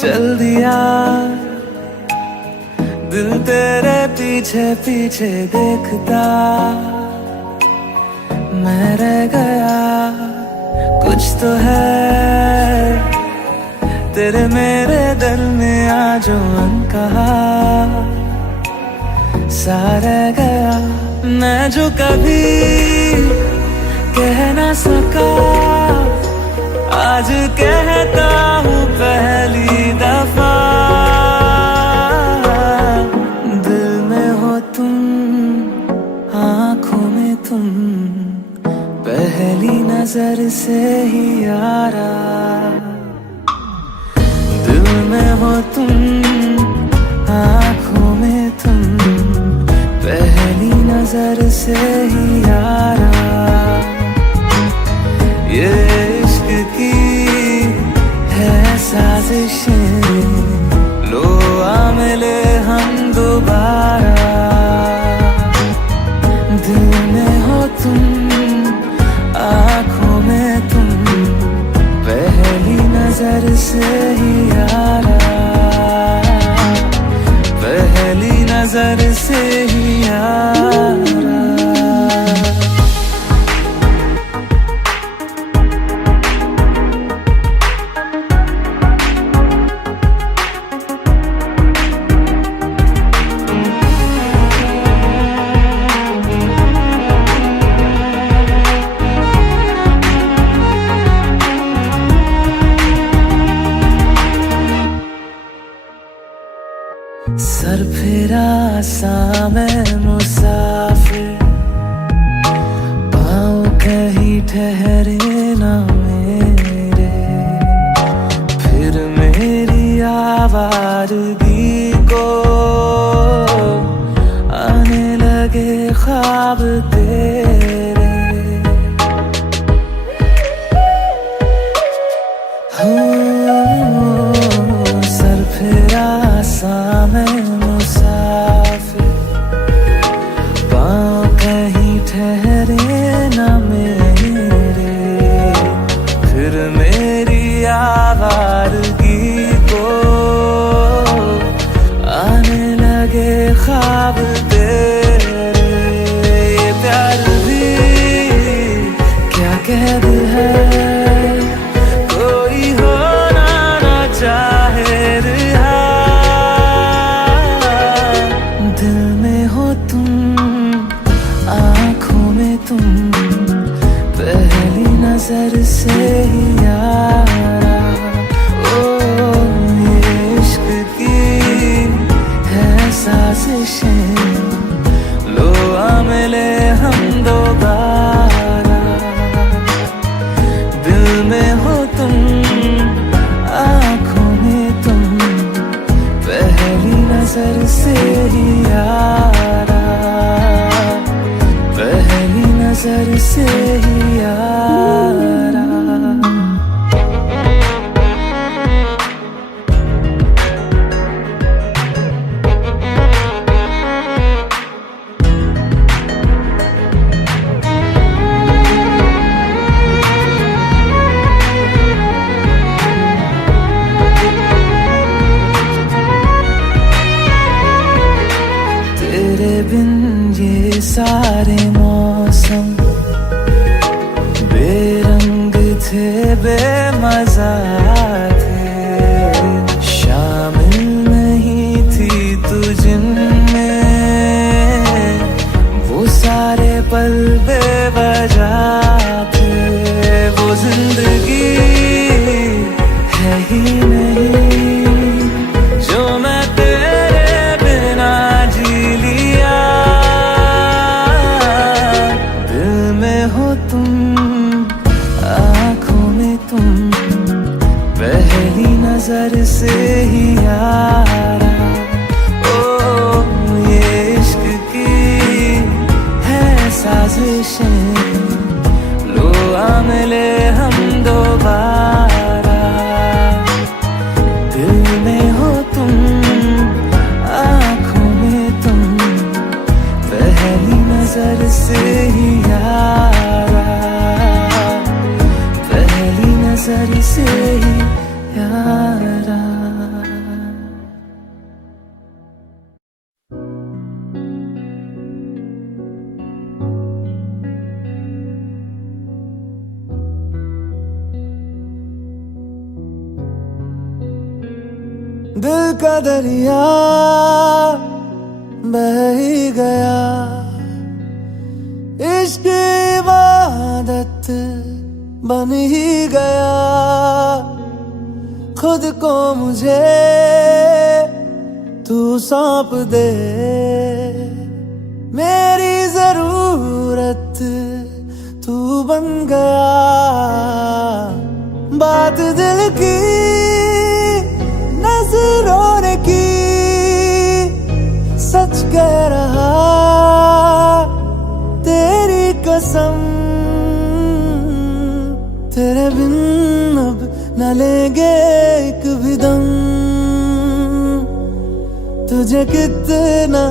चल दिया दिल तेरे पीछे पीछे देखता, मैं रह गया कुछ तो है तेरे मेरे दिल में आज कहा सा रह गया। मैं जो कभी कह ना सका आज कहता हूँ पहली दफा, दिल में हो तुम आँखों में तुम पहली नजर से ही यारा, दिल में हो तुम आँखों में तुम पहली नजर से ही यारा। ये इश्क की है साजिशें, लो आ मिले हम दोबारा, दिल में हो तुम आँखों में तुम पहली नजर से ही यारा, पहली नजर से ही यारा। सर फिरा सा मैं मुसाफिर, पाँव कहीं ठहरे ना मेरे, फिर मेरी आवारगी को आने लगे ख्वाब तेरे। सर फिरा सा मैं मुसाफिर, पाँव कहीं ठहरे ना मेरे, फिर मेरी आवारगी को आने लगे ख्वाब तेरे। ये प्यार भी क्या कैद है, कोई होना ना चाहे रिहा, दिल में हो तुम आँखों में तुम पहली नजर से ही यारा। ओ ये इश्क की है साजिशें, लो आ मिले हम दोबारा, दिल में हो तुम आँखों में तुम पहली नजर से ही यारा, पहली नजर से ही यारा। तेरे बिन ये सारे मौसम बेरंग थे बेमजा थे, शामिल नहीं थी तू जिनमें, वो सारे पल बेवजह थे, वो जिंदगी है ही नहीं जो मैं तेरे बिना जी लिया, दिल में हो तुम आँखों में तुम पहली नजर से ही यारा। ओ ये इश्क की है साजिशें, लो आ मिले हम दोबारा, दिल में हो तुम आँखों में तुम पहली नजर से ही यारा, पहली नजर से ही यारा। दिल का दरिया बह ही गया, इश्क इबादत बन ही गया। खुद को मुझे तू सौंप दे, मेरी जरूरत तू बन गया। बात दिल की नजरों ने की, सच कह रहा तेरी कसम। तेरे बिन अब न लेंगे एक भी दम, तुझे कितना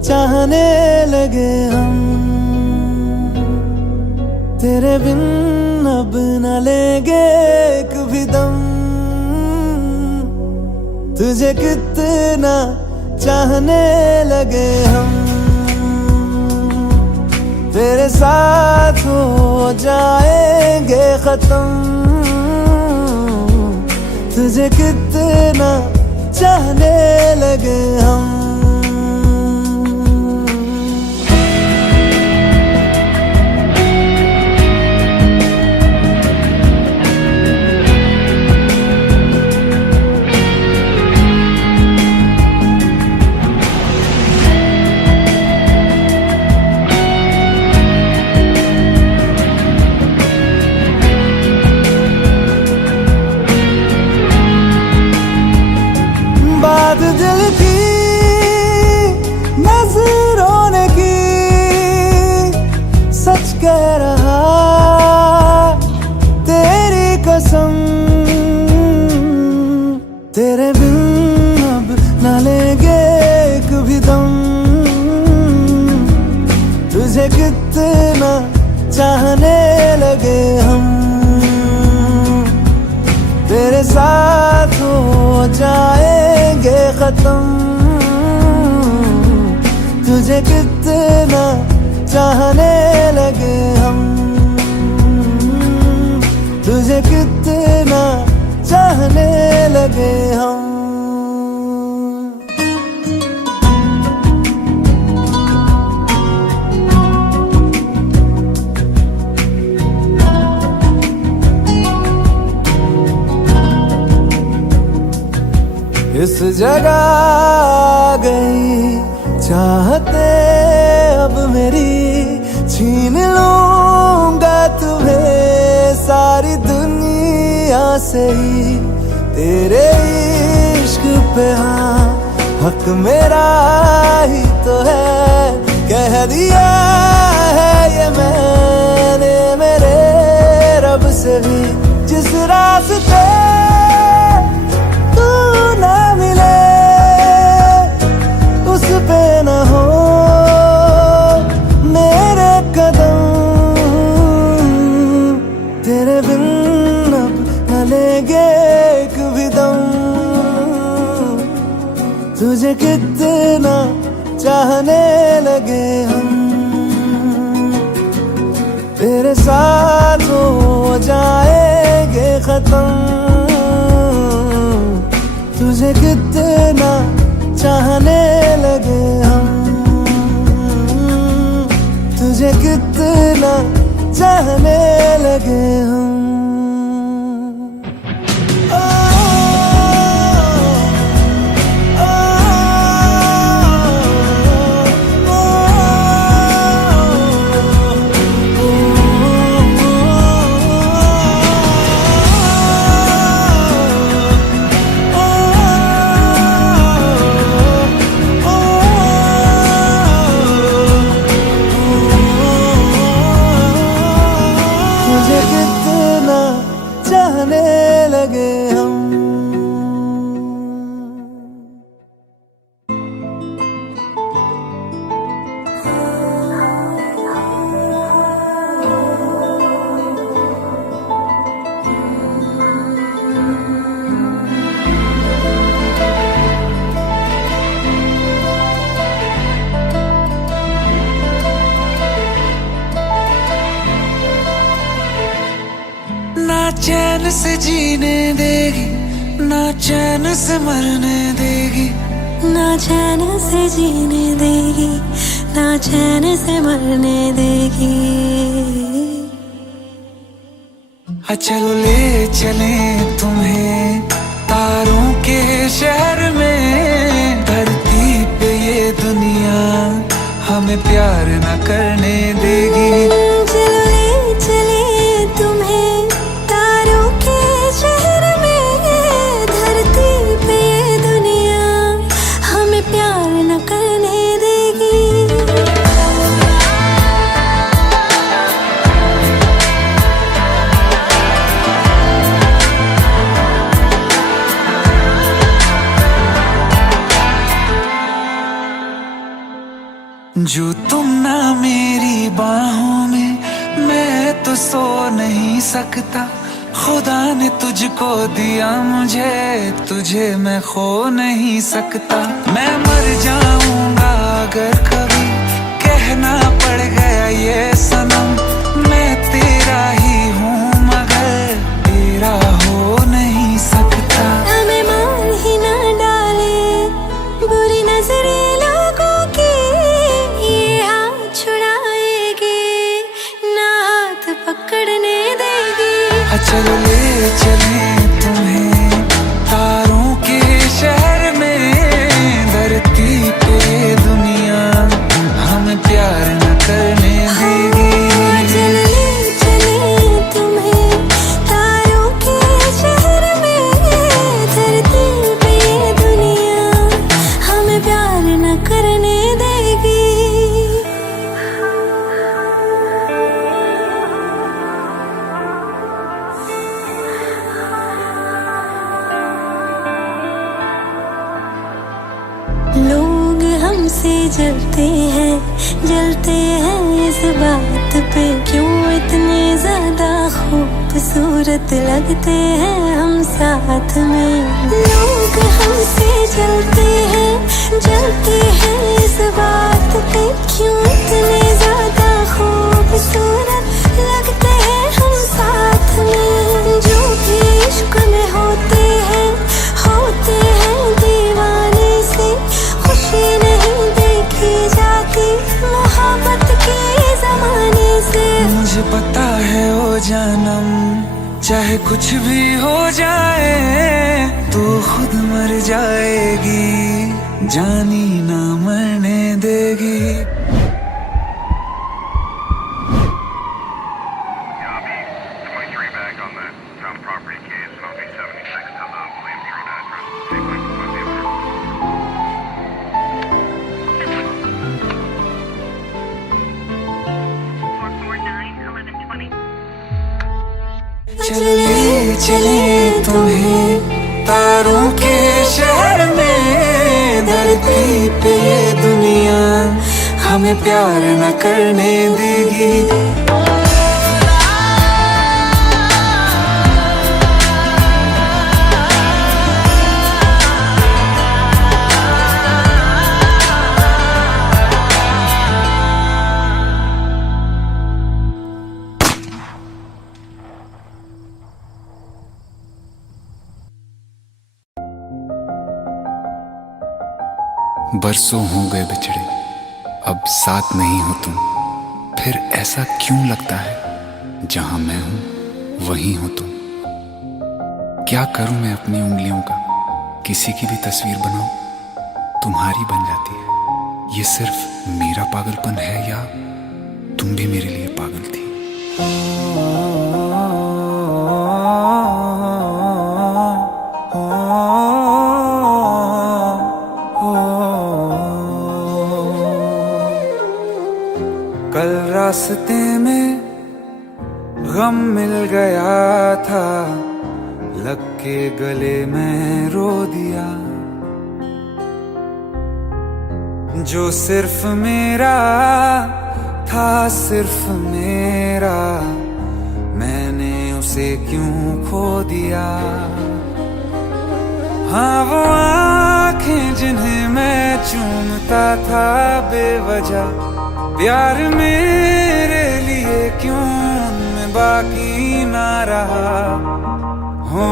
चाहने लगे हम। तेरे बिन अब न लेंगे एक भी दम, तुझे कितना चाहने लगे हम। तेरे साथ हो जाएंगे खत्म, तुझे कितना चाहने लगे हम। बात दिल की नजरों ने की, सच कह रहा तेरी कसम। तेरे बिन अब न लेंगे एक भी दम, तुझे कितना चाहने लगे हम। तेरे साथ हो जाएंगे खत्म, तुझे कितना चाहने लगे हम। तुझे कितना चाहने लगे हम। इस जगह गई चाहते अब मेरी, छीन लूंगा तुम्हें सारी दुनिया से ही। तेरे इश्क पे हाँ हक मेरा ही तो है, कह दिया है ये मैंने मेरे रब से भी। जिस रास्ते ना मिले उस पे न हो मेरे कदम। तेरे बिन अब न लेंगे एक भी दम, तुझे कितना चाहने लगे हम। तेरे साथ हो जाएंगे खत्म, तुझे कितना चाहने लगे हम। तुझे कितना चाहने लगे हम। तुझे कितना चाहने लगे हम। चैन से जीने देगी ना चैन से मरने देगी, ना चैन से जीने देगी, ना चैन से मरने देगी। चलो ले चले तुम्हें तारों के शहर में, धरती पे ये दुनिया हमें प्यार न करने देगी। चलो ले चले तुम्हें तारों के शहर में, धरती पे ये दुनिया हमें प्यार न करने देगी। जो तुम ना मेरी बाहों में, मैं तो सो नहीं सकता। खुदा ने तुझको दिया मुझे, तुझे मैं खो नहीं सकता। मैं मर जाऊंगा अगर कभी कहना पड़ गया ये सनम, मैं तेरा ही हूँ मगर तेरा हो नहीं सकता। हमें मार ही ना डाले बुरी नजरें लोगों की, ये हाथ छुड़ाएगी ना हाथ पकड़ने देगी। चलो ले चले तुम्हें तारों के शहर में, धरती पे दुनिया हमें प्यार न करने देगी। चलो ले चले तुम्हें तारों के शहर में, धरती पे दुनिया हमें प्यार न करने देगी। लोग हमसे जलते हैं इस बात पे, क्यों इतने ज्यादा खूबसूरत लगते हैं हम साथ में। लोग हमसे जलते हैं इस बात पे, क्यों इतने ज्यादा खूबसूरत लगते हैं हम साथ में। जो भी इश्क में होते हैं दीवाने से, खुशी नहीं देखी जाती मोहब्बत के जमाने से। मुझे पता है ओ जानम, चाहे कुछ भी हो जाए तू खुद मर जाएगी, जानी ना मरने देगी। चले चले तुम्हें तारों के शहर में, धरती पे ये दुनिया हमें प्यार न करने देगी। बरसों हो गए बिछड़े, अब साथ नहीं हो तुम, फिर ऐसा क्यों लगता है जहां मैं हूं वहीं हो तुम। क्या करूं मैं अपनी उंगलियों का, किसी की भी तस्वीर बनाऊं तुम्हारी बन जाती है। ये सिर्फ मेरा पागलपन है या तुम भी मेरे लिए पागल थी। कल रास्ते में गम मिल गया था, लग के गले में रो दिया। जो सिर्फ मेरा था, सिर्फ मेरा, मैंने उसे क्यों खो दिया। हाँ वो आँखें जिन्हें मैं चूमता था बेवजह, प्यार मेरे लिए क्यों उनमें बाकी ना रहा। हो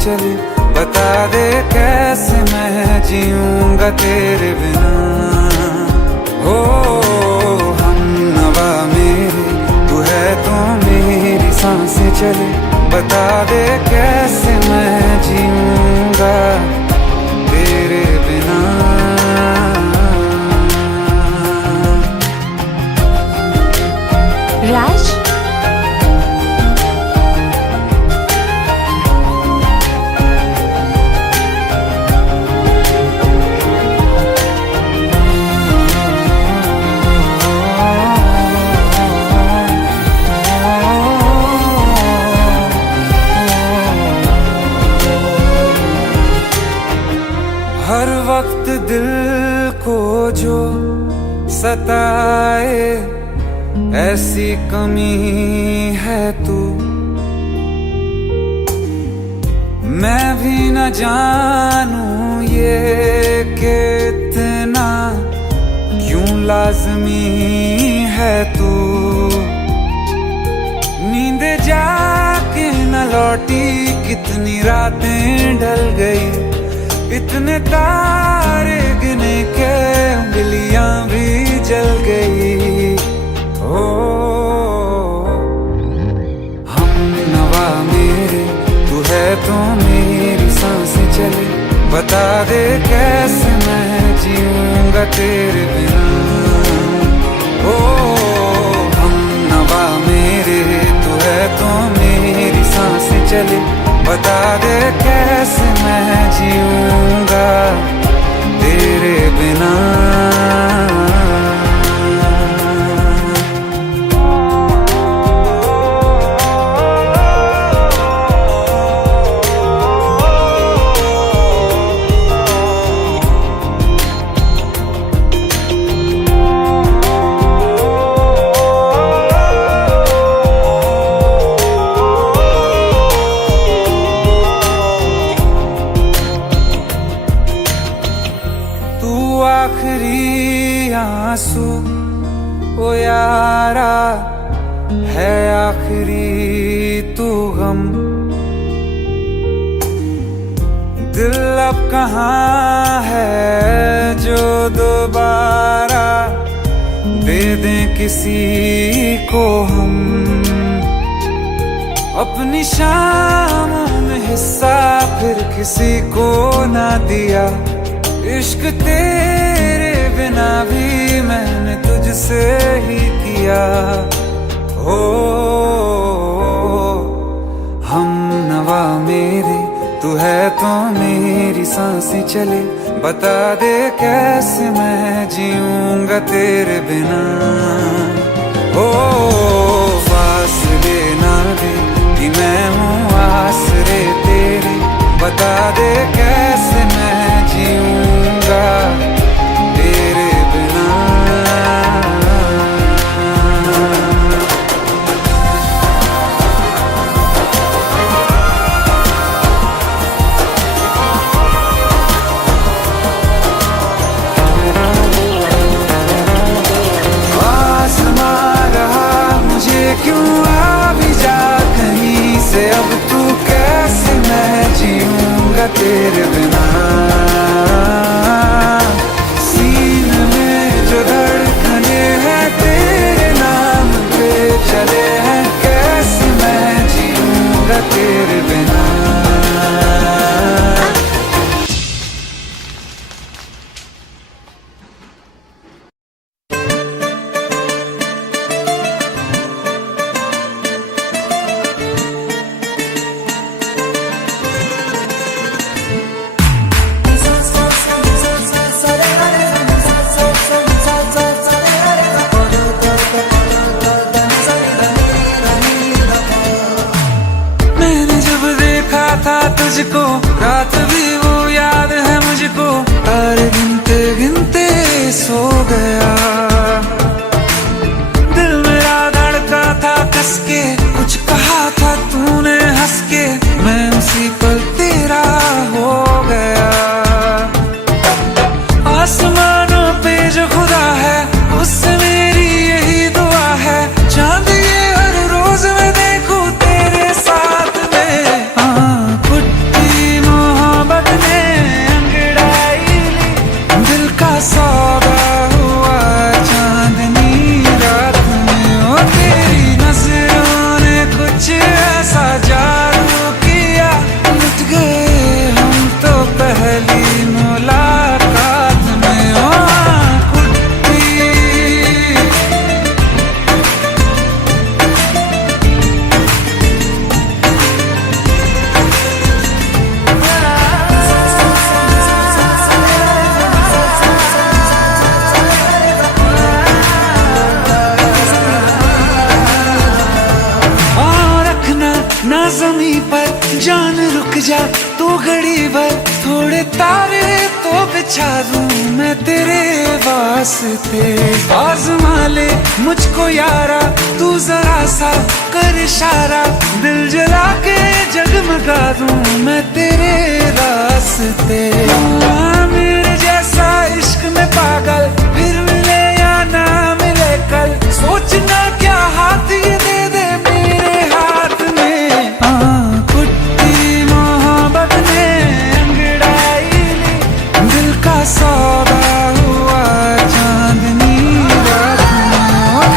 चले, बता दे कैसे मैं जीऊंगा तेरे बिना। हो हम नवा मेरे, तू है तो मेरी सांसें चले, बता दे कैसे मैं जीऊंगा तेरे बिना। राज, हर वक्त दिल को जो सताए ऐसी कमी है तू, मैं भी न जानूं ये कि इतना क्यों लाज़मी है तू। नींद जाके न लौटी कितनी रातें ढल गई, इतने तारे गिने के उंगलियां भी जल गई। ओ हम नवा मेरे, तू है तो मेरी सांसें चले, बता दे कैसे मैं जीऊंगा तेरे बिना। ओ हम नवा मेरे, तू है तो मेरी सांसें चले, बता दे कैसे मैं जीऊंगा तेरे बिना। आखिरी आंसू ओ यारा है, आखिरी तू गम। दिल अब कहाँ है जो दोबारा दे दें किसी को हम। अपनी शामों में हिस्सा फिर किसी को ना दिया, इश्क तेरे बिना भी मैंने तुझसे ही किया। हो हम नवा मेरे, तू है तो मेरी सांसें चले, बता दे कैसे मैं जीऊंगा तेरे बिना। हो फासले ना दे कि मैं हूँ आसरे तेरे, बता दे कैसे मैं जीऊंगा तेरे बिना। आसमां रहा मुझे क्यों आ भी जा कहीं से, अब तू कैसे मैं जीऊंगा तेरे बिना। सीने में जो धड़कने हैं तेरे नाम पे चले हैं, कैसे मैं जीऊंगा तेरे बिना। तुझको रात भी वो याद है मुझको, तारे गिनते गिनते सो गया। दिल मेरा धड़का था कस के, कुछ कहा था तूने हंस के, मैं उसी पल तेरा हो गया। आसमानों पे जो खुदा है उससे मेरी यही दुआ है, चांद ये हर रोज मैं देखूं तेरे साथ में। पुट्टी तू घड़ी भर, थोड़े तारे तो बिछा दूं मैं तेरे वास्ते। आज़मा ले मुझको यारा, तू जरा सा कर इशारा, दिल जला के जगमगा दूं मैं तेरे रास्ते। मेरे जैसा इश्क में पागल फिर मिले या ना मिले कल, सोचना क्या हाथ ये दे दे मेरे हाथ में। कुट्टी मोहब्बत ने अंगड़ाई ली, दिल का सौदा हुआ चांदनी रात में।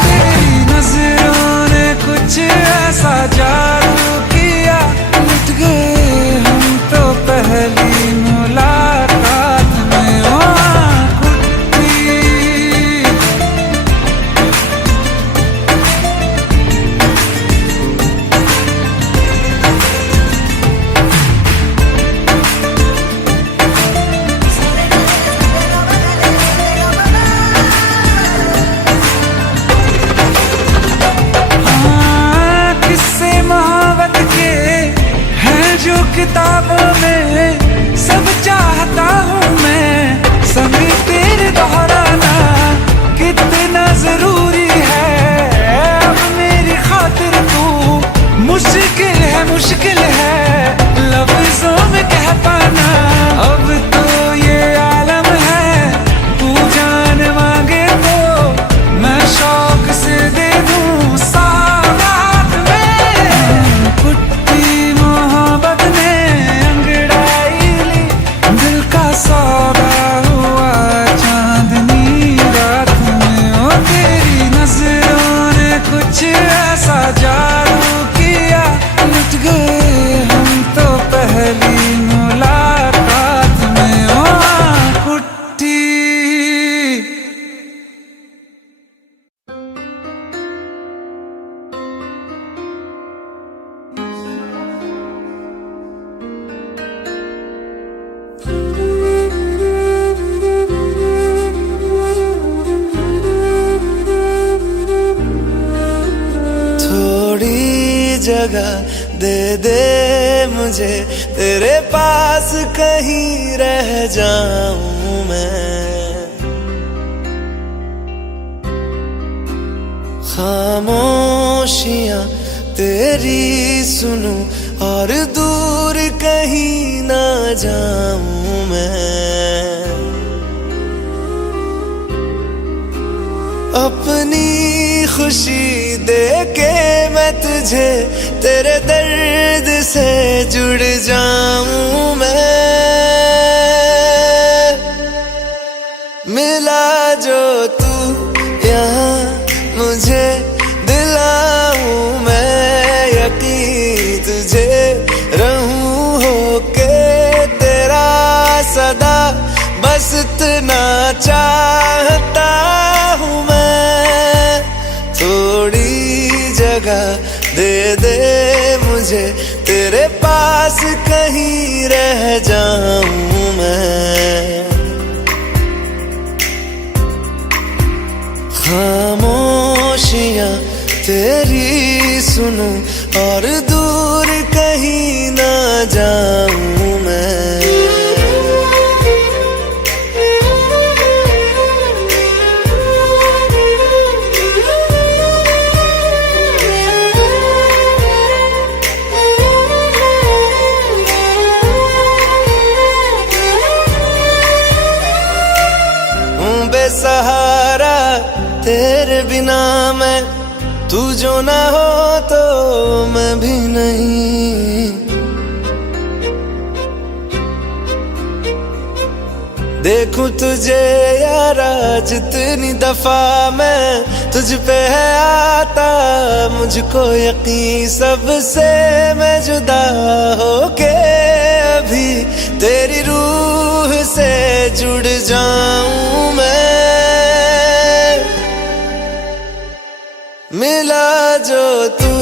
तेरी नजरों ने कुछ ऐसा जादू किया, लुट गए हम तो पहली मुलाकात में। कुट्टी किस्से मोहब्बत के हैं जो किताबों में, सब चाहता हूँ मैं संग तेरे दोहराना। कितना जरूरी है अब मेरी खातिर तू, मुश्किल है लफ्जों में कह पाना। अब तो ये आलम है, तू जान मांगे तो मैं शौक से दे दूं सौगात में। कुट्टी मोहब्बत ने अंगड़ाई ली, दिल का सौदा हुआ चांदनी रात में। तेरी नजरों ने कुछ ऐसा जादू किया, लुट गए हम तो पहली मुलाकात में। कुट्टी थोड़ी जगह दे दे मुझे, तेरे पास कहीं रह जाऊं मैं। खामोशियां तेरी सुनूं और दूर कहीं ना जाऊं मैं। अपनी खुशी दे के मैं तुझे, तेरे दर्द से जुड़ जाऊं मैं। मिला जो तू यहाँ मुझे, दिलाऊं मैं यकीन तुझे, रहूं होके तेरा सदा, बस इतना चाहता हूँ मैं। थोड़ी जगह दे दे मुझे, तेरे पास कहीं रह जाऊं मैं। खामोशियां तेरी सुनूं और दूर कहीं ना जाऊं मैं। बेसहारा तेरे बिना मैं, तू जो ना हो तो मैं भी नहीं। देखूं तुझे यारा जितनी दफा मैं, तुझ पे है आता मुझको यकीन, सबसे मैं जुदा होके अभी तेरी रूह से जुड़ जाऊं मैं। मिला जो तू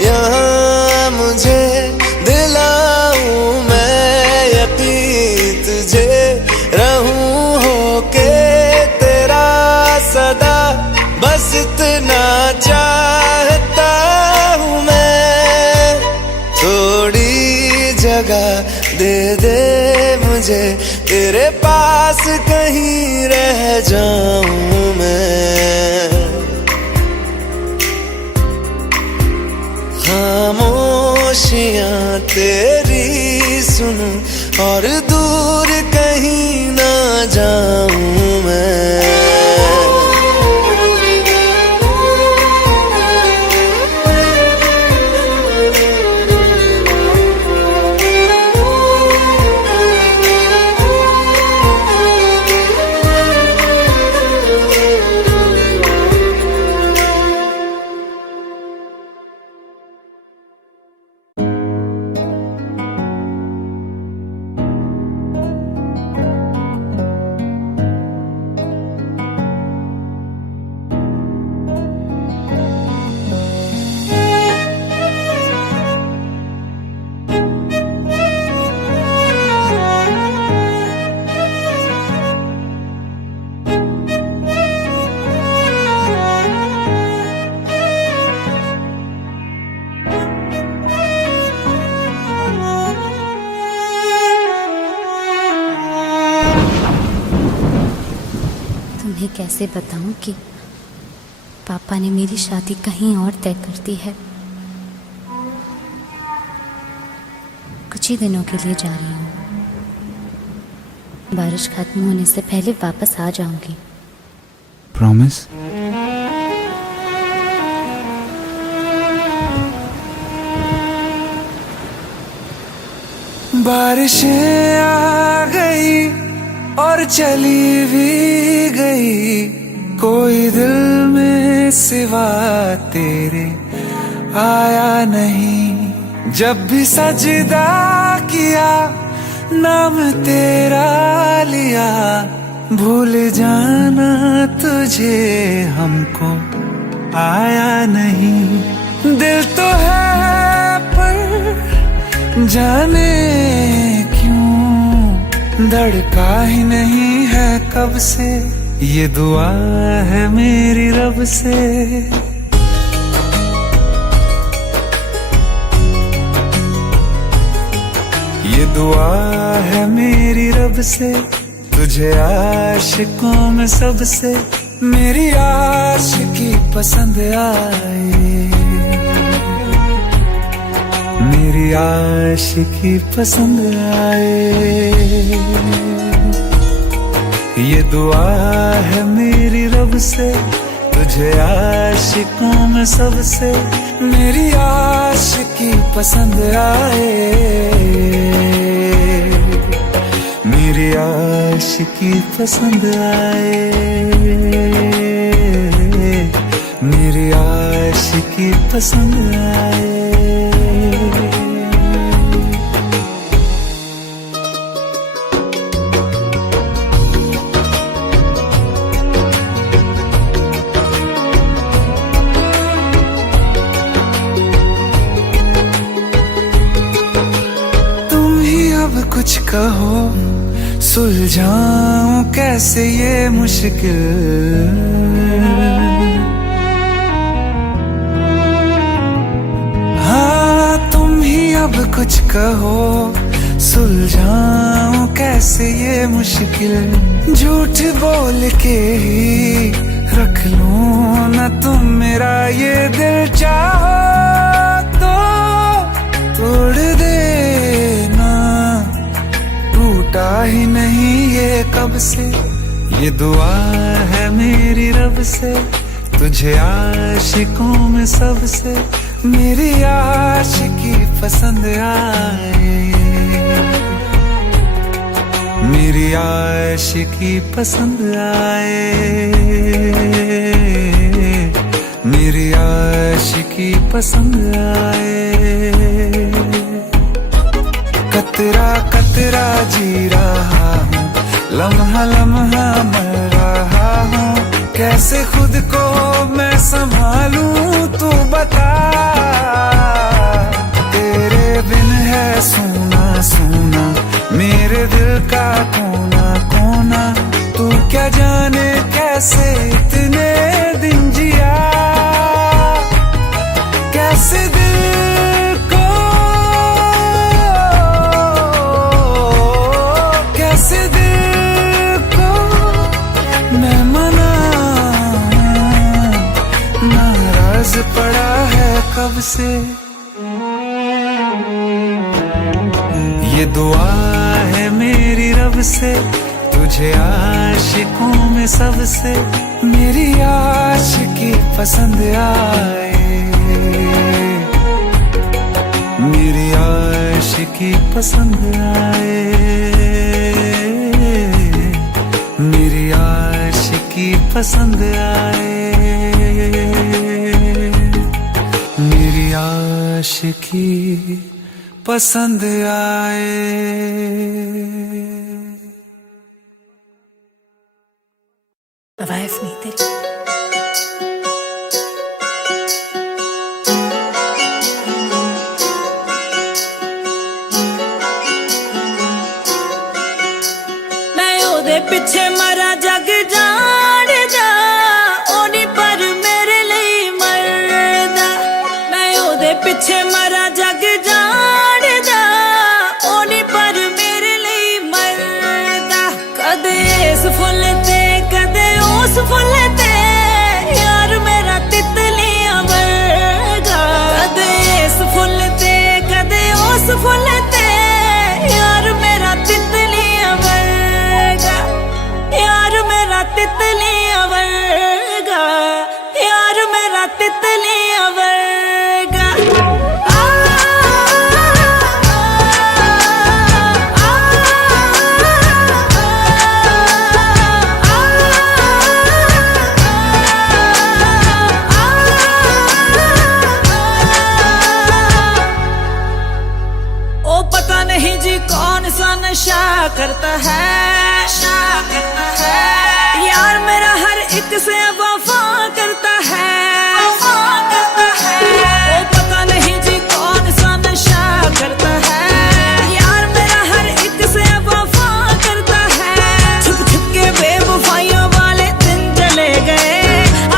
यहाँ मुझे, दिलाऊं मैं यकीन तुझे, रहूं होके तेरा सदा, बस इतना चाहता हूँ मैं। थोड़ी जगह दे दे मुझे, तेरे पास कहीं रह जाऊं मैं। खामोशियां तेरी सुनूं और दूर कहीं ना जाऊं मैं। तुम्हें कैसे बताऊं कि पापा ने मेरी शादी कहीं और तय कर दी है। कुछ ही दिनों के लिए जा रही हूँ। बारिश खत्म होने से पहले वापस आ जाऊंगी। प्रॉमिस? बारिशें आ गई और चली भी गई, कोई दिल में सिवा तेरे आया नहीं। जब भी सजदा किया नाम तेरा लिया, भूल जाना तुझे हमको आया नहीं। दिल तो है पर जाने क्यों धड़का ही नहीं है कब से, ये दुआ है मेरी रब से। ये दुआ है मेरी रब से, तुझे आशिकों में सबसे मेरी आशिकी पसंद आए, मेरी आशिकी पसंद आए। ये दुआ है मेरी रब से, तुझे आशिकों में सबसे मेरी आशिकी पसंद आए, मेरी आशिकी पसंद आए, मेरी आशिकी पसंद आए। कुछ कहो सुलझाऊं कैसे ये मुश्किल, हाँ तुम ही अब कुछ कहो सुलझाऊं कैसे ये मुश्किल। झूठ बोल के ही रख लूं ना तुम मेरा ये दिल, चाहो तो तोड़ देना, टूटा ही नहीं ये कब से। ये दुआ है मेरी रब से, तुझे आशिकों में सबसे मेरी आशिकी पसंद आए, मेरी आशिकी पसंद आए, मेरी आशिकी पसंद आए। कतरा कतरा जी रहा हूँ, लम्हा लम्हा मर रहा हूँ, कैसे खुद को मैं संभालूं तू बता। तेरे बिन है सूना सूना मेरे दिल का कोना कोना, तू क्या जाने कैसे इतने दिन जिया, कैसे दिल को अब से तुझे आशिकों में सबसे मेरी आशिकी पसंद आए, मेरी आशिकी पसंद आए, मेरी आशिकी पसंद आए, मेरी आशिकी पसंद आए। वाइफ नहीं तेरी। पिछे मरा जग जान जा ओनी पर मेरे लिए मरदा, मैं ओदे पिछे मरा जग जान जा ओनी पर मेरे लिए मरदा। कदे इस फुल ते कदे उस फुल ते यार मेरा तितलियां वर्गा, कदे इस फुल ते कदे उस फुल ते यार मेरा तितलियां वर्गा, यार मेरा तितलियां वर्गा, यार मेरा तितलियां वर्गा। ओ पता नहीं जी कौन सा नशा करता है, नशा करता है यार मेरा हर एक से वफा करता है, वफा करता है। ओ पता नहीं जी कौन सा नशा करता है यार मेरा हर एक से वफा करता है। छुप छुप के बेवफाइयों वाले दिन चले गए,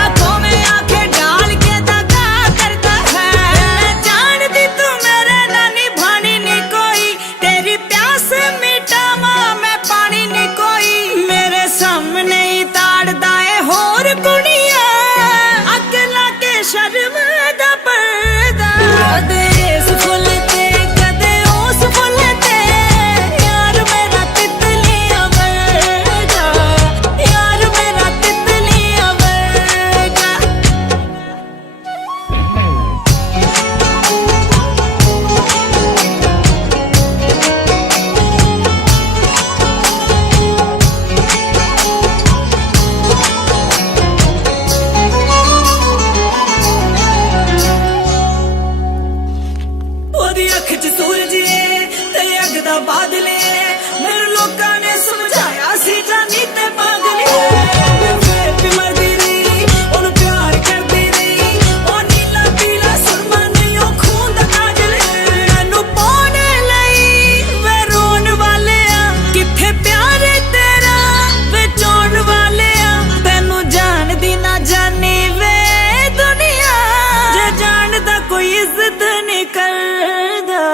आंखों में आंखें डाल के दगा करता है। मैं जानती तू मेरे नानी भानी नहीं कोई, तेरी प्यास मिटावा मैं पानी नहीं कोई, मेरे सामने ही ताड़दा है होर कुड़िया अगला के शर्म दा पर्दा। कदे इस फुल ते कदे उस फुल ते यार मेरा तितलियां वर्गा, यार मेरा तितलियां वर्गा। ओदी अख च सूरज ते अग दा बादल मेरे लोकां ने समझाया सी जानी ते पागल फिर भी मरदी रही ओनू प्यार करदी रही। ओ नीला पीला सुरमा नहीं ओ खून दा काजल मैनू पाने लई वे रोन वाले किथे प्यार तेरा विचोण वाले तैनू जानदी ना जानी वे दुनिया जे जानदा कोई इज्जत नहीं करदा।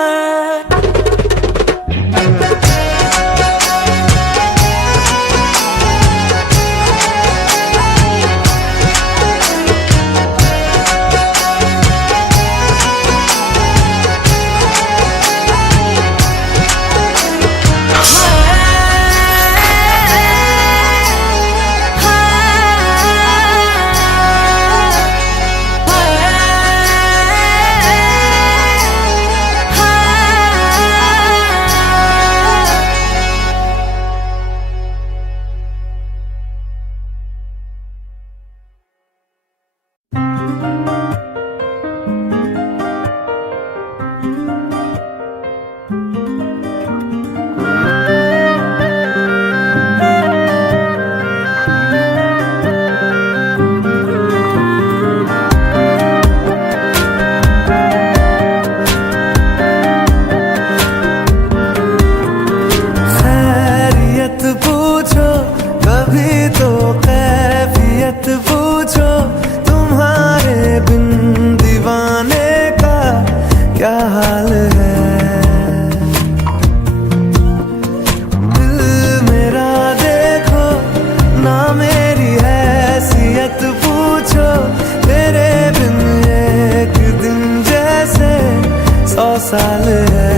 साल है,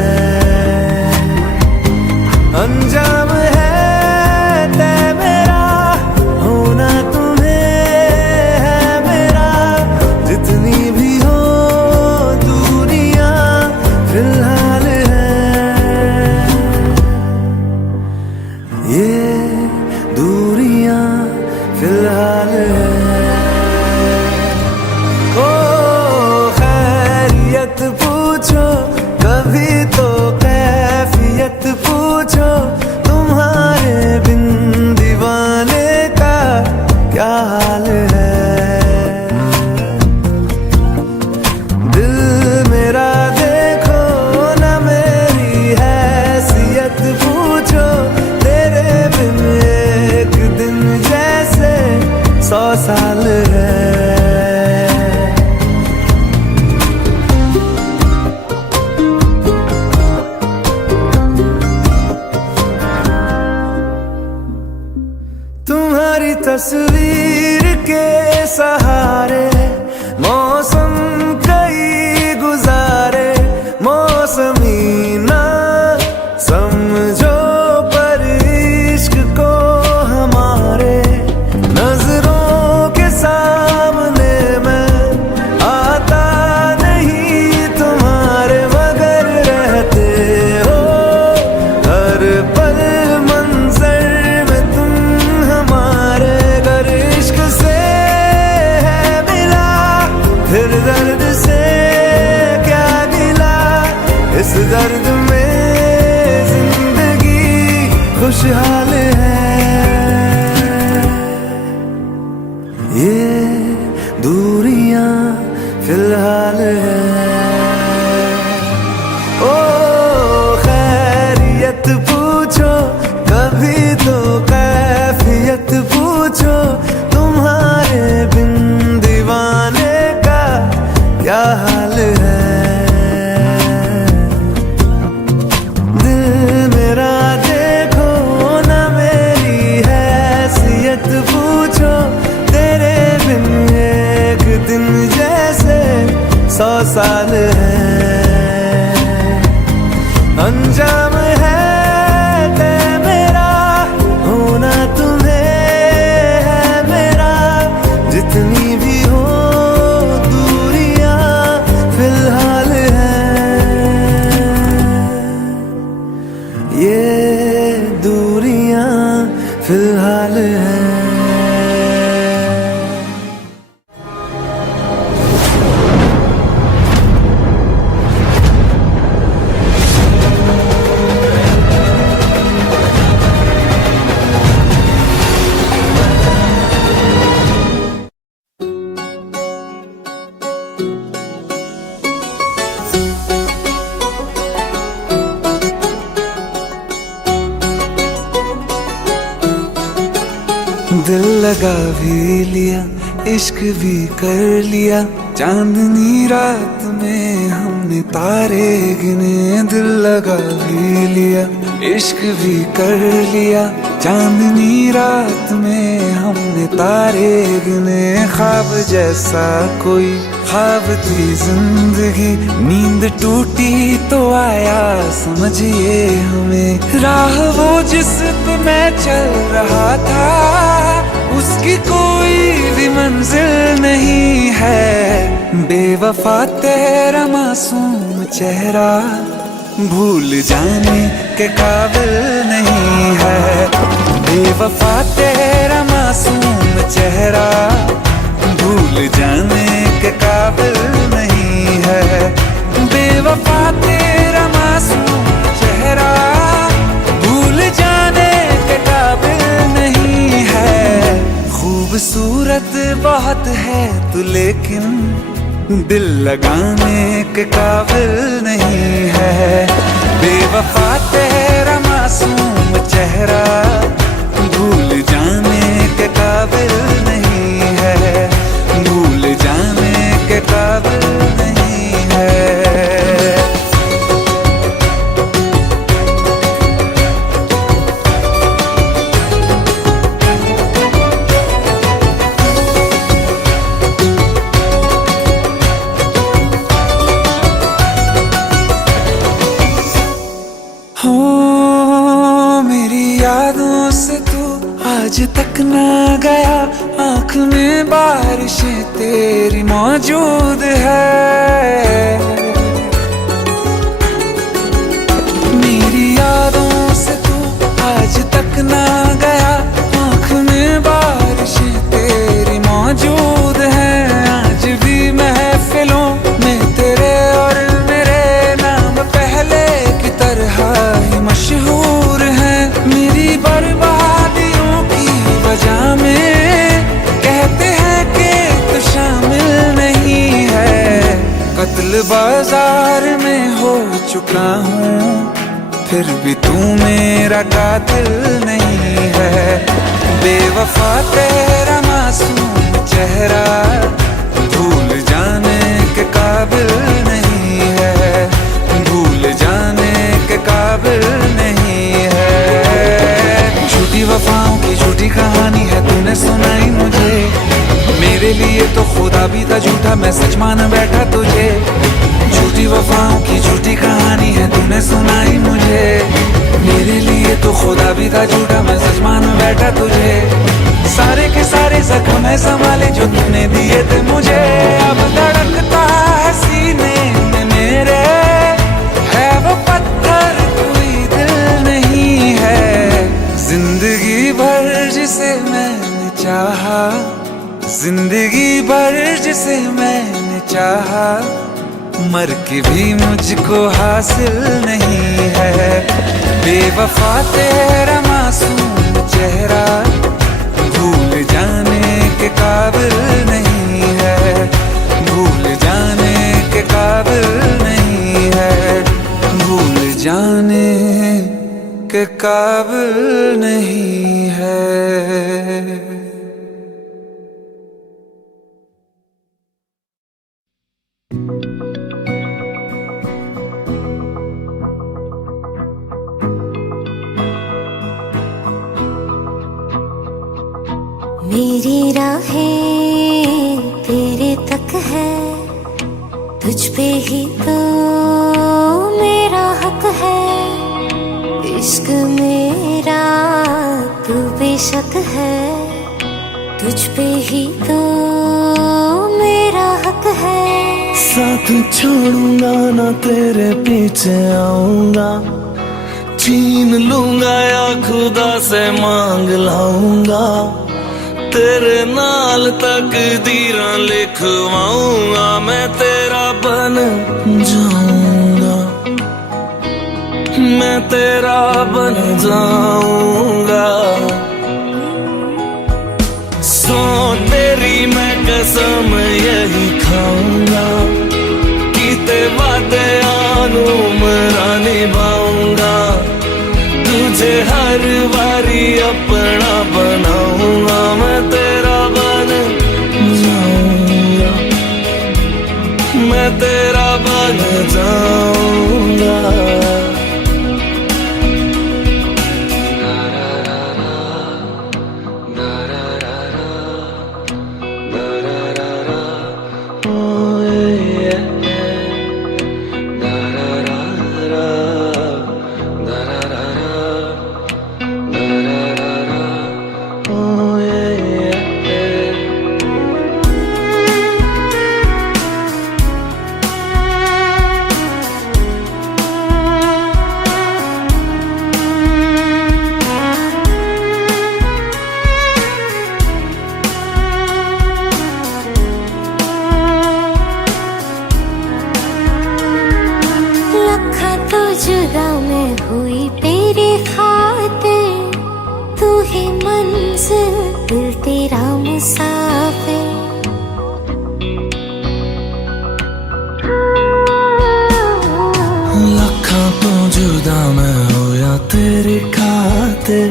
अंजाम है तस्वीर के सहारे मौसम कई गुजारे, मौसमी ना समझो पर इश्क को हमारे। नजरों के सामने मैं आता नहीं तुम्हारे, मगर रहते हो हर पल मंजर में तुम हमारे। अगर इश्क से है मिला फिर दर्द से क्या गिला, इस दर्द में जिंदगी खुशहाल है। ये दूरियां फिलहाल है। ओ खैरियत पूछो कभी तो कैफियत पूछो, तुम्हारे बिन दीवाने का क्या हाल है। दिल मेरा देखो ना मेरी हैसियत पूछो, तेरे बिन एक दिन जैसे 100 साल है। अंजाम है तय मेरा होना तुम्हें है मेरा, जितनी भी हो दूरियां फिलहाल है। ये दूरियां फिलहाल है। दिल लगा भी लिया इश्क भी कर लिया, चांदनी रात में हमने तारे गिने। दिल लगा भी लिया इश्क भी कर लिया, चांदनी रात में हमने तारे गिने। ख्वाब जैसा कोई ख्वाब थी जिंदगी, नींद टूटी तो आया समझिए हमें। राह वो जिस पे मैं चल रहा था, उसकी कोई भी मंजिल नहीं है। बेवफा तेरा मासूम चेहरा भूल जाने के काबिल नहीं है। बेवफा तेरा मासूम चेहरा भूल जाने के काबिल नहीं है। बेवफा तेरा मासूम चेहरा भूल जाने के काबिल नहीं है। खूबसूरत बहुत है तू लेकिन दिल लगाने के काबिल नहीं है। बेवफा तेरा मासूम चेहरा भूल जाने के काबिल नहीं है। भूल जाने के काबिल नहीं है। मेरी यादों से तू आज तक ना गया, आँख में बारिशें तेरी मौजूद है। मेरी यादों से तू आज तक ना गया, आँख में बारिशें तेरी मौजूद है। आज भी महफिलों में तेरे और मेरे नाम पहले की तरह ही मशहूर है। मेरी बर्बादियों की वजह में कहते हैं कि तू शामिल नहीं है। कत्ल बाजार में हो चुका हूँ, फिर भी तू मेरा कातिल नहीं है। बेवफा तेरा मासूम चेहरा भूल जाने के काबिल नहीं है। भूल जाने के काबिल नहीं है। झूठी वफाओं की झूठी कहानी है तूने सुना खुदा भी था झूठा, मैं सच मान बैठा तुझे। झूठी वफाओं की झूठी कहानी है तूने सुनाई मुझे। मेरे लिए तो खुदा भी था झूठा, मैं सच मान बैठा तुझे। सारे के सारे जख्म है संभाले जो तूने दिए थे मुझे। अब धड़कता है सीने में मेरे, है वो पत्थर कोई दिल नहीं है। जिंदगी भर जिसे मैंने चाहा, जिंदगी भर जिसे मैंने चाहा, मर के भी मुझको हासिल नहीं है। बेवफा तेरा मासूम चेहरा भूल जाने के काबिल नहीं है, भूल जाने के काबिल नहीं है, भूल जाने के काबिल नहीं है। मेरी राहें तेरे तक है, तुझ पे ही तो मेरा हक है। इश्क मेरा तू बेशक है, तुझ पे ही तो मेरा हक है। साथ छोड़ूंगा ना तेरे पीछे आऊंगा, छीन लूंगा या खुदा से मांग लाऊंगा। तेरे नाल तकदीरां लिखवाऊंगा, मैं तेरा बन जाऊंगा, मैं तेरा बन जाऊंगा। सो तेरी मैं कसम यही खाऊंगा, कीते वादे आनू मरा निभाऊंगा। तुझे हर बारी अपना बनाऊंगा, मैं तेरा बन जाऊंगा, मैं तेरा बन जाऊंगा। जुदा मैं हुई तेरी खातिर, तू ही मंजिल दिल तेरा मुसाफिर। लखा तो जुदा मैं होया तेरी खातिर,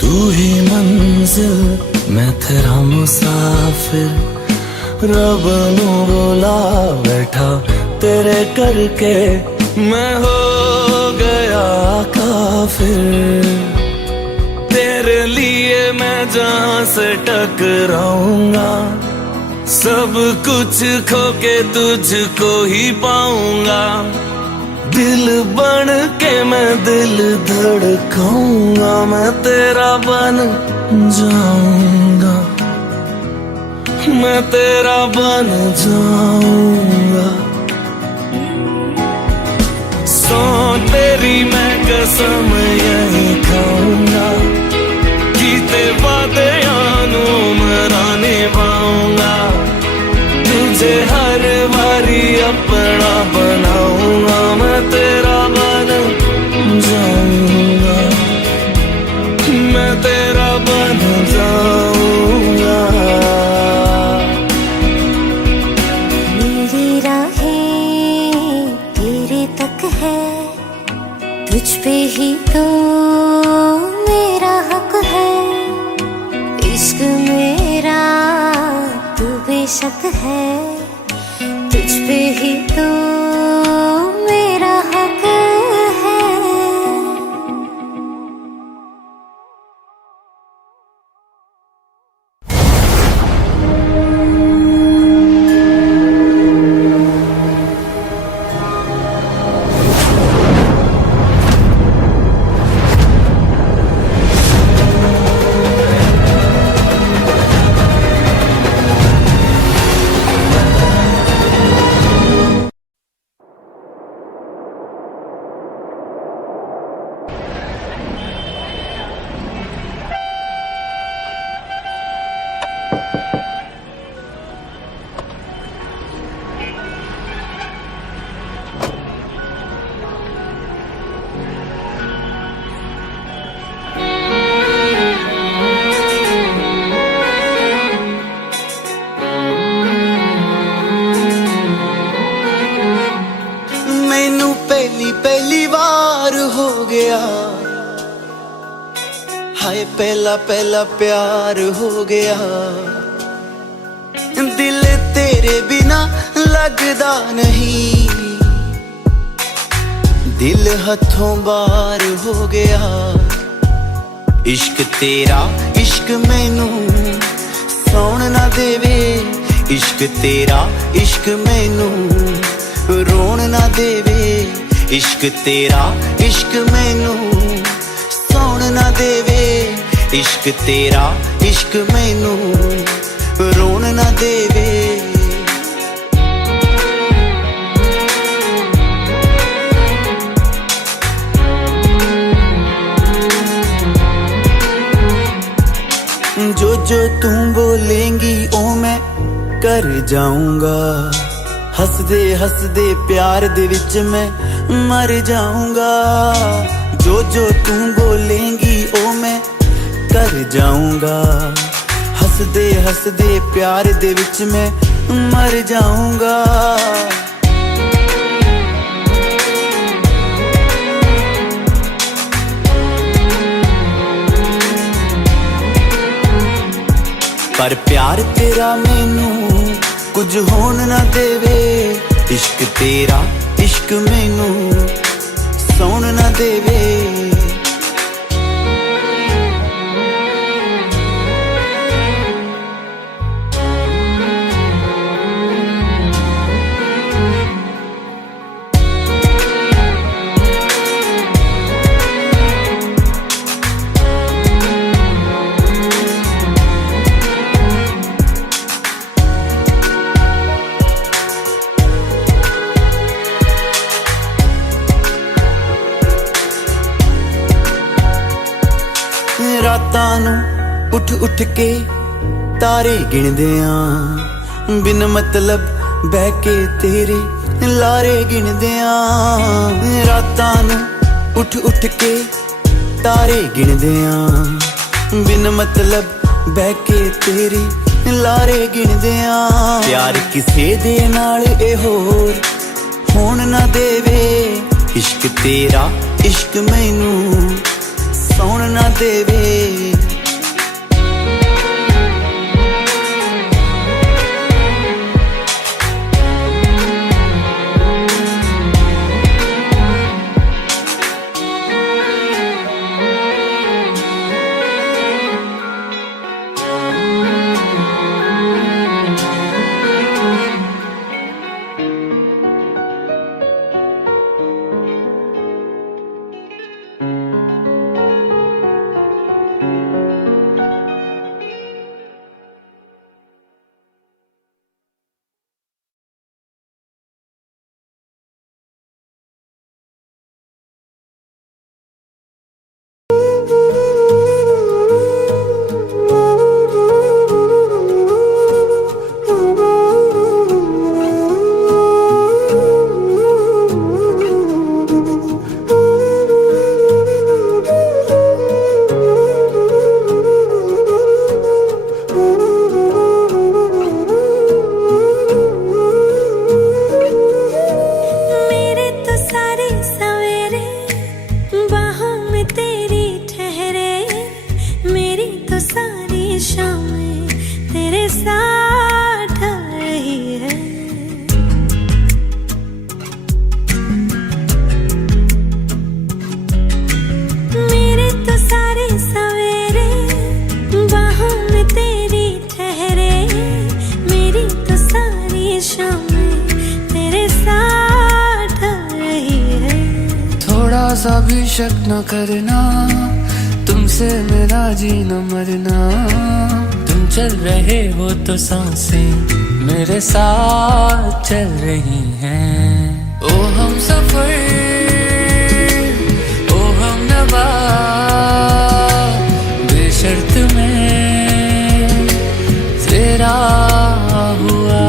तू ही मंजिल मैं तेरा मुसाफिर। रब नू बोला बैठा तेरे करके, मैं हो गया काफिर। तेरे लिए मैं जहां से टकराऊंगा, सब कुछ खो के तुझको ही पाऊंगा। दिल बन के मैं दिल धड़काऊंगा, मैं तेरा बन जाऊंगा, मैं तेरा बन जाऊंगा। सो तेरी मैं कसम यही खाऊंगा, कीते वादे आनू मरा निभाऊंगा। तुझे हर बारी अपना बनाऊंगा, मैं तेरा बन जाऊंगा, मैं तेरा बन जाऊंगा। मेरी राहें तेरे तक है, तुझ पे ही तो हाय पहला पहला प्यार हो गया, दिल तेरे बिना लगदा नहीं, दिल हथों बाहर हो गया। इश्क तेरा इश्क मैनू सौण ना देवे, इश्क तेरा इश्क मैनू रोण ना देवे, इश्क तेरा इश्क मैनू सौण ना देवे, इश्क तेरा इश्क मैनू रोण ना देवे। जो जो तू बोलेंगी ओ मैं कर जाऊंगा, हसदे हसदे प्यार दे विच मैं मर जाऊंगा। जो जो तू बोलेंगी ओ मैं कर जाऊंगा, हसदे हसदे प्यार दे विच मैं मर जाऊंगा। पर प्यार तेरा मैनू कुछ होन ना देवे, इश्क तेरा इश्क मैनू सौण ना देवे। रातां नूं उठ उठ के तारे गिणदे आ, बिन मतलब बह के तेरे लारे गिणदे आ। रातां नूं उठ उठ के तारे गिणदे आ, बिन मतलब बह के तेरे लारे गिणदे आ। प्यार किसे दे नाल ए होर होण ना देवे, इश्क तेरा इश्क मैनू सौण ना देवे। सा भी शक न करना, तुमसे मेरा जीना मरना। तुम चल रहे हो तो सांसें मेरे साथ चल रही हैं। ओ हम सफर ओ हम नवा, बेशर्त में तेरा हुआ।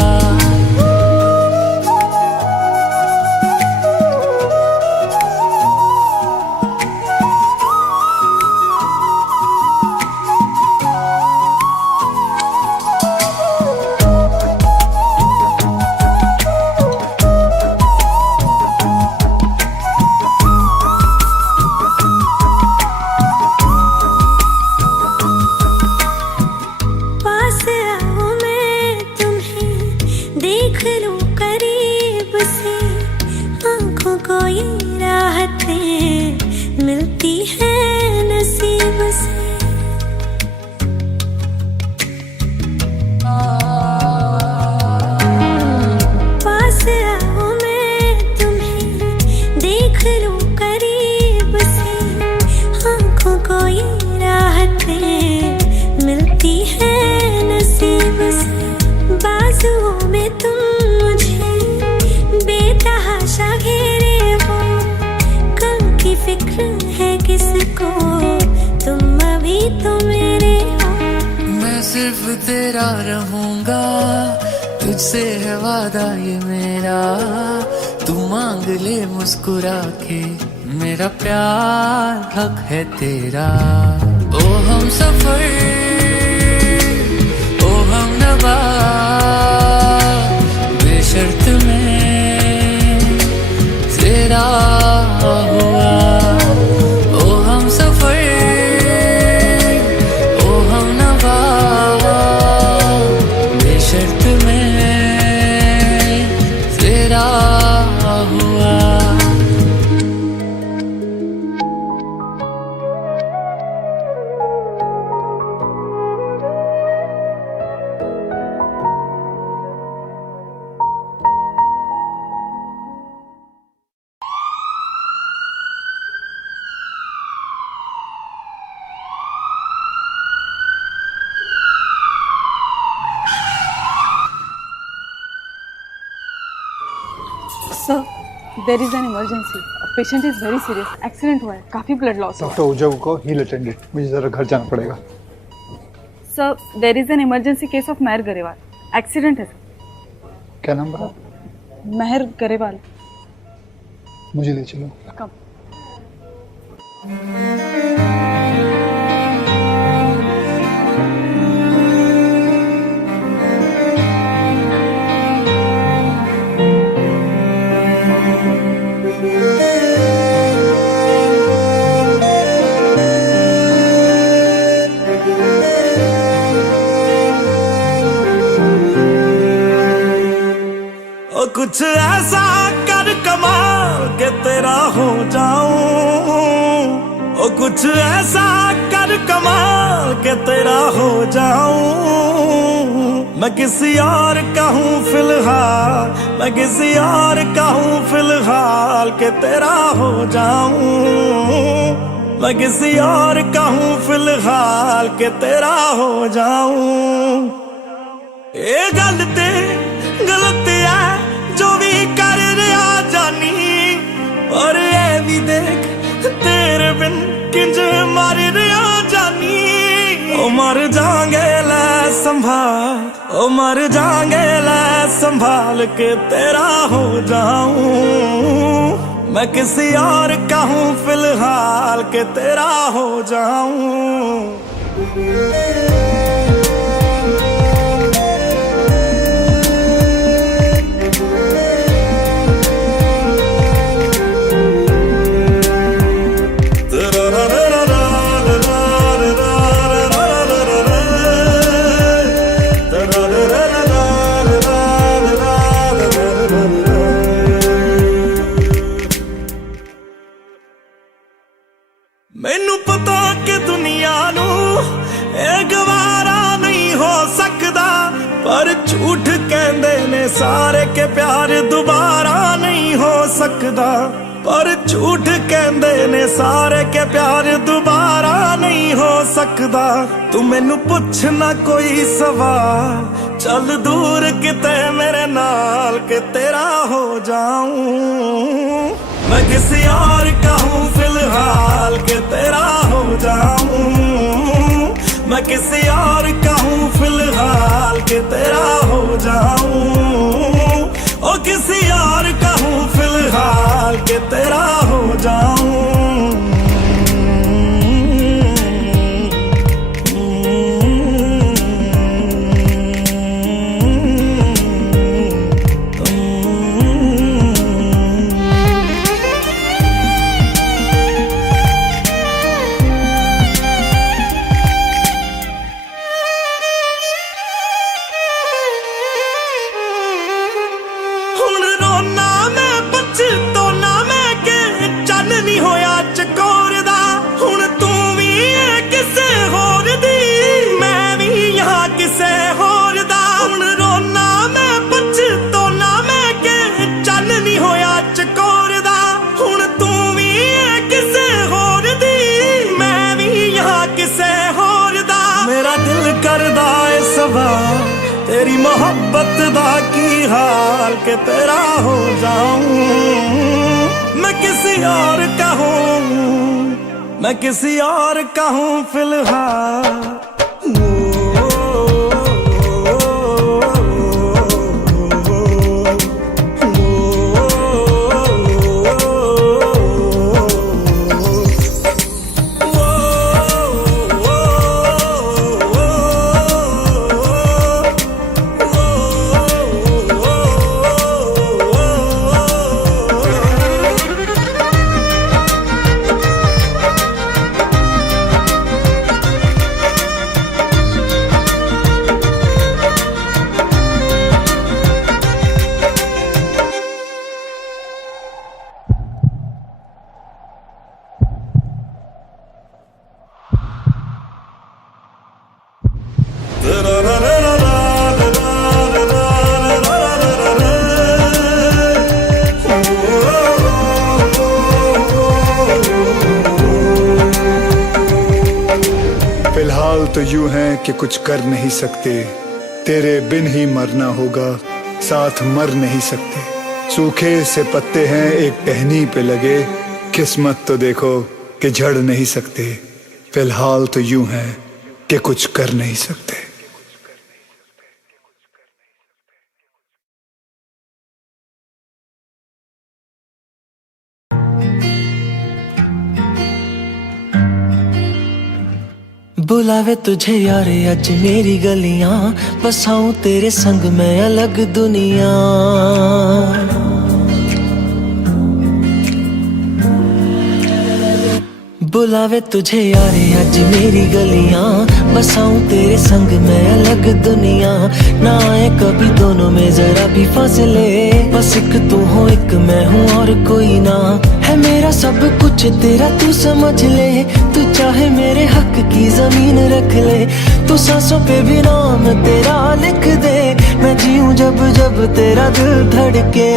तेरा रहूंगा, तुझसे है वादा ये मेरा, तू मांग ले मुस्कुरा के, मेरा प्यार हक है तेरा। ओ हम सफर, ओ हम नवा, बेशर्त में तेरा हुआ। ओ हम सफर, ओ हम नवा, बेशर्त में तेरा हुआ। Sir, there is an emergency, patient is very serious, accident हुआ है, काफी ब्लड लॉस है। डॉक्टर उजव को हील अटेंडेड, मुझे जरा घर जाना पड़ेगा। Sir, there is an emergency case of Mehar Grewal, accident है सर। क्या नाम बता? मेहर गरेवाल। मुझे ले चलो। कब? कुछ ऐसा कर कमाल के तेरा हो जाऊं, ओ कुछ ऐसा कर कमाल के तेरा हो जाऊं। मैं किसी और का हूं फिलहाल, मैं किसी और का हूं फिलहाल के तेरा हो जाऊं। मैं किसी और का हूं फिलहाल के तेरा हो जाऊं। ये गलती गलती है जो भी कर रहा जानी, और ये भी देख तेरे बिन किंज मर रहा जानी। ओ मर जाएंगे ले संभाल, ओ मर जाएंगे ले संभाल के तेरा हो जाऊं। मैं किसी और का हूं फिलहाल के तेरा हो जाऊं। मैनू पता कि दुनिया नू ये गवारा नहीं हो सकता, पर झूठ कहंदे ने सारे के प्यार दोबारा नहीं हो सकता। पर झूठ कहंदे ने सारे के प्यार दोबारा नहीं हो सकता। तू मैनू पुछ ना कोई सवाल, चल दूर किते मेरे नाल के तेरा हो जाऊं। मैं किसी और का हूं फिलहाल के तेरा हो जाऊं। मैं किसी और का हूं फिलहाल के तेरा हो जाऊं। ओ किसी और का हूं फिलहाल के तेरा हो जाऊं। तेरी मोहब्बत दा की हाल के तेरा हो जाऊं। मैं किसी और का हूं, मैं किसी और का हूं फिलहाल। फिलहाल तो यूं है कि कुछ कर नहीं सकते, तेरे बिन ही मरना होगा, साथ मर नहीं सकते। सूखे से पत्ते हैं एक टहनी पे लगे, किस्मत तो देखो कि झड़ नहीं सकते। फिलहाल तो यूं है कि कुछ कर नहीं सकते। बुलावे तुझे यारे अज मेरी गलियां, बसाऊं तेरे संग मैं अलग दुनिया। बुलावे तुझे यारे अज मेरी गलियां, बसाऊं तेरे संग मैं अलग दुनिया। ना आए कभी दोनों में जरा भी फासले, बस एक तू हो एक मैं हूँ और कोई ना। है मेरा सब कुछ तेरा तू समझ ले, तू चाहे मेरे हक की जमीन रख ले। तू सांसों पे भी नाम तेरा लिख दे, मैं जीऊं जब जब तेरा दिल धड़के।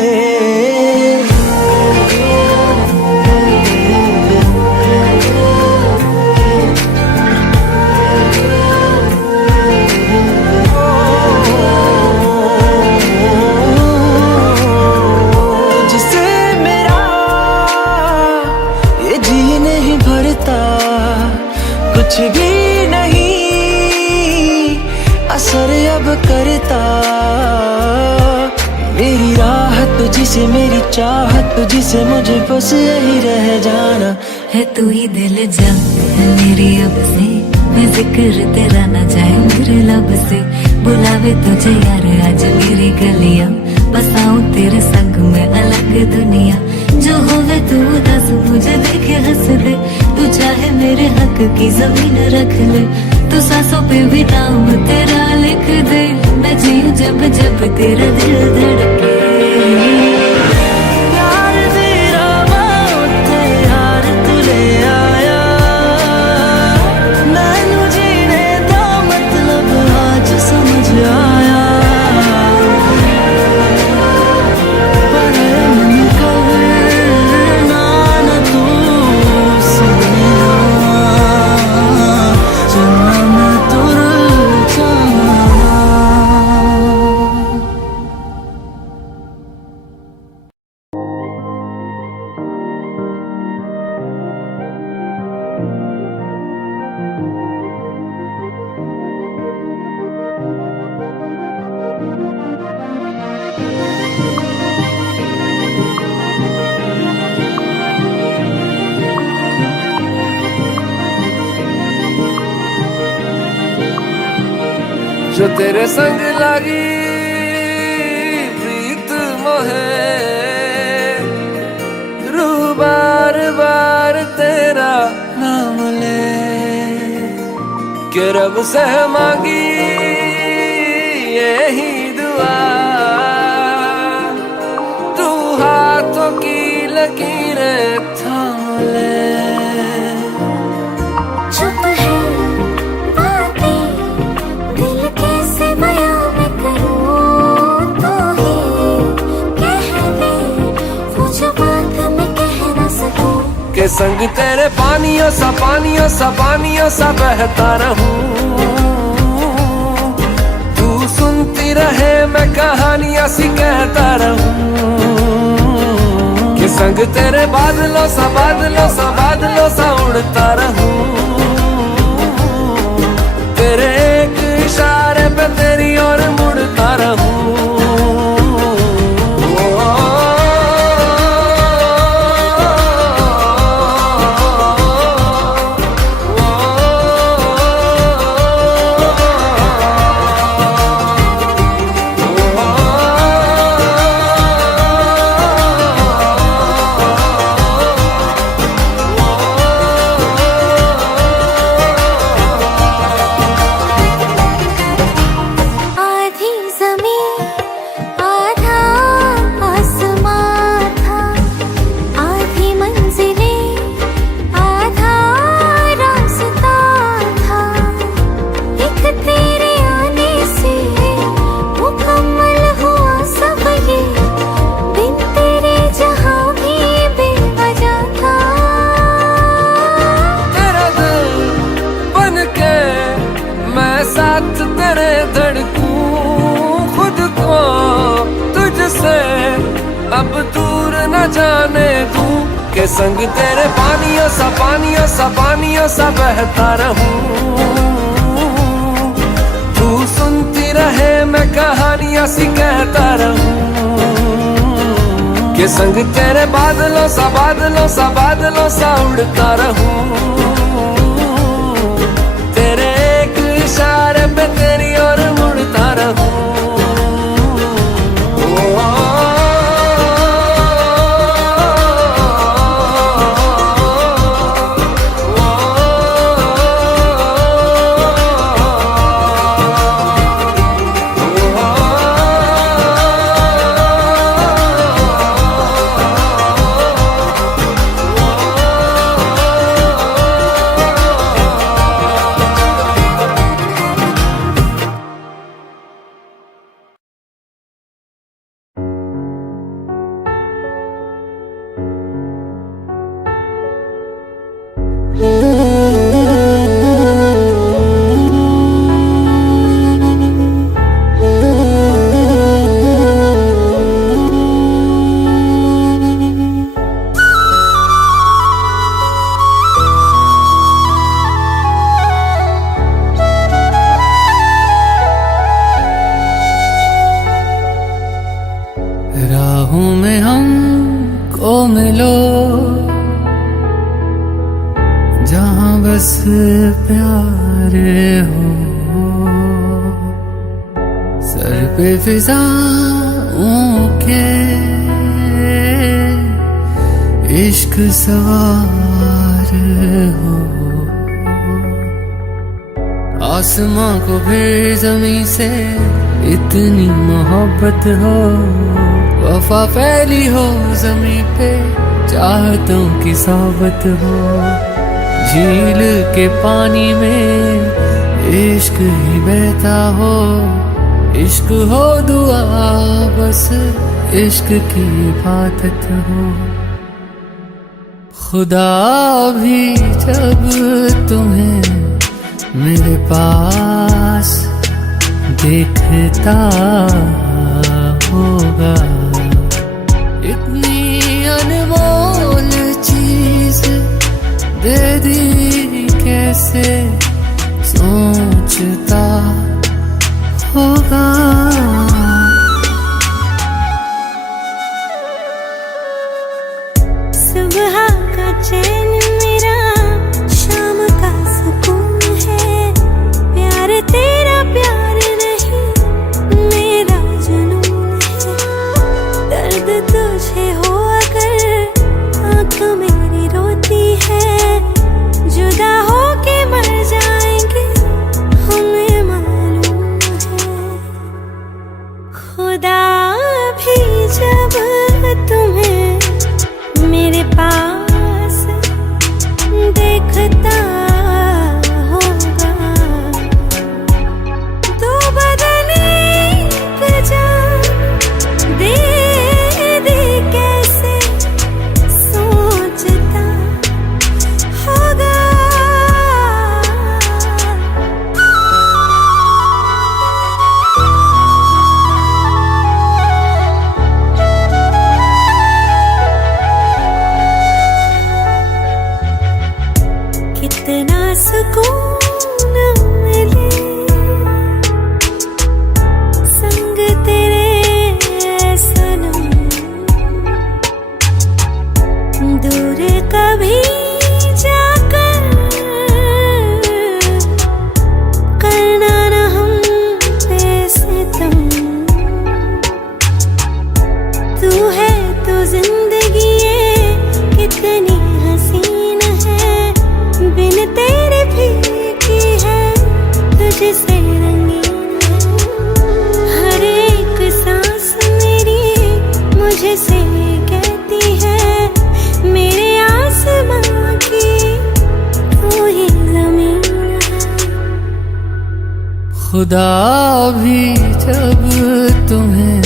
कुछ भी नहीं असर अब करता, मेरी राहत तुझसे मेरी चाहत तुझसे, मुझे बस यही रह जाना है। तू ही दिल जा है मेरी अब से, मैं जिक्र तेरा ना जाए मेरे लब से। बुलावे तुझे यार आज मेरी गलियां, बसाऊं तेरे संग में अलग दुनिया। जो होवे तू दस मुझे देखे हंस दे, तू चाहे मेरे हक की जमीन रख ले। तू सांसों पे भी नाम तेरा लिख दे, मैं जीऊं जब जब तेरा दिल धड़के। जो तेरे संग लगी प्रीत मोहे, रूह बार बार तेरा नाम ले। के रब से मांगी यही दुआ, तू हाथों की लकीरें थाम ले। चुप है बातें दिल कैसे बयां मैं करूं, तो ही कह दे वो जो बात मैं कह ना सकूं। के संग तेरे पानियों सा बहता रहूं, तू सुनती रहे मैं कहानियां सी कहता रहूं। के संग तेरे बादलों सा उड़ता रहूं, तेरे एक इशारे पे तेरी ओर मुड़ता रहूं। जाने तू के संग तेरे पानियों सा पानियों सा पानियों सा बहता रहूं। तू सुनती रहे मैं कहानियां सी कहता रहूं के संग तेरे बादलों सा बादलों सा बादलों सा उड़ता रहूं। तेरे एक इशारे पे तेरी ओर मुड़ता रहूं। राहों में हमको मिलो जहां बस प्यार हो, सर पे फिजाओं के इश्क सवार हो। आसमां को फिर जमीन से इतनी मोहब्बत हो, वफा फैली हो जमीन पे चाहतों की सोबत हो। झील के पानी में इश्क ही बहता हो, इश्क हो दुआ बस इश्क की इबादत हो। खुदा भी जब तुम्हें मेरे पास देखता होगा, इतनी अनमोल चीज दे दी कैसे सोचता होगा। सुबह का चैन मेरा शाम का सुकून है, प्यार तेरा प्यार नहीं मेरा जुनून है। दर्द तुझे हो अगर आँख मेरी रोती है, जुदा होके मर जाएंगे हमें मालूम है। खुदा भी जब तुम्हें मेरे पास देखता होगा, तो बदने पे जान दे दे कैसे सोचता होगा। कितना सुकून मिले संग तेरे सनम, दूर कभी जाकर करना न हम पे सितम। तू है तो जिंदगी ये कितनी हसीन है, बिन तेरे फीकी है तुझसे रंगीन है। हर एक सांस मेरी मुझे से कहती है, मेरे आसमां की तू ही ज़मीन है। खुदा भी जब तुम्हें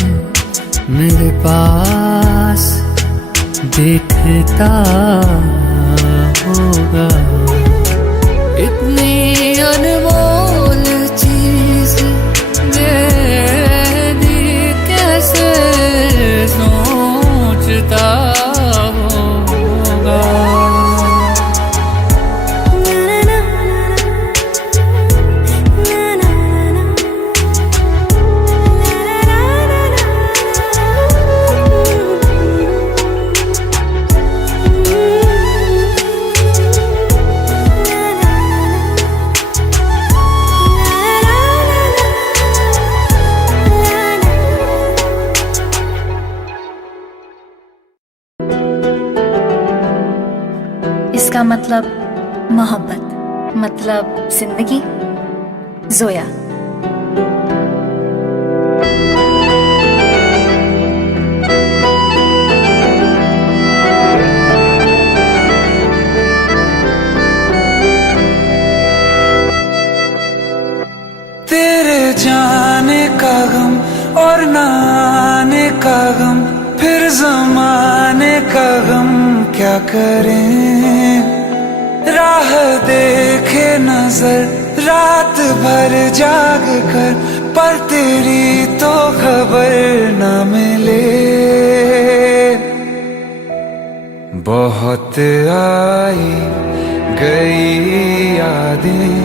मेरे पास देखता होगा, इतनी अनमोल चीज दे दी कैसे सोचता मतलब मोहब्बत, मतलब जिंदगी। जोया। तेरे जाने का गम और ना आने का गम, फिर ज़माने का गम क्या करें। राह देखे नजर रात भर जाग कर, पर तेरी तो खबर न मिले। बहुत आई गई यादें,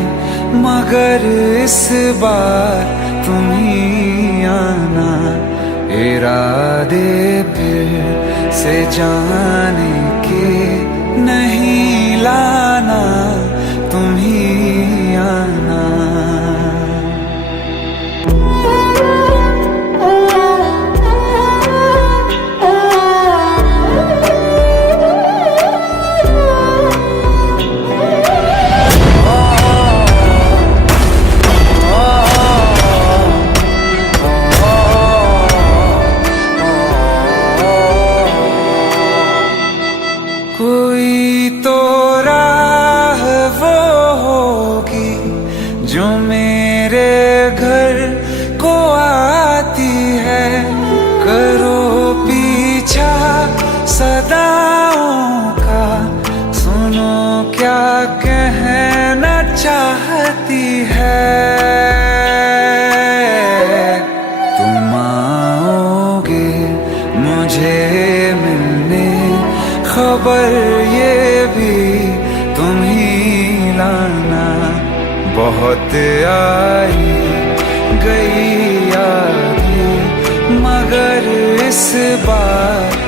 मगर इस बार तुम ही आना। इरादे फिर से जाने के नहीं लाना, तुम ही आना। कोई तो राह वो होगी जो मेरे घर को आती है। करो पीछा सदाओं का, सुनो क्या कहना चाहती है। तुम आओगे मुझे मिलने, खबर ये भी तुम ही लाना। बहुत आई गई यादें, मगर इस बार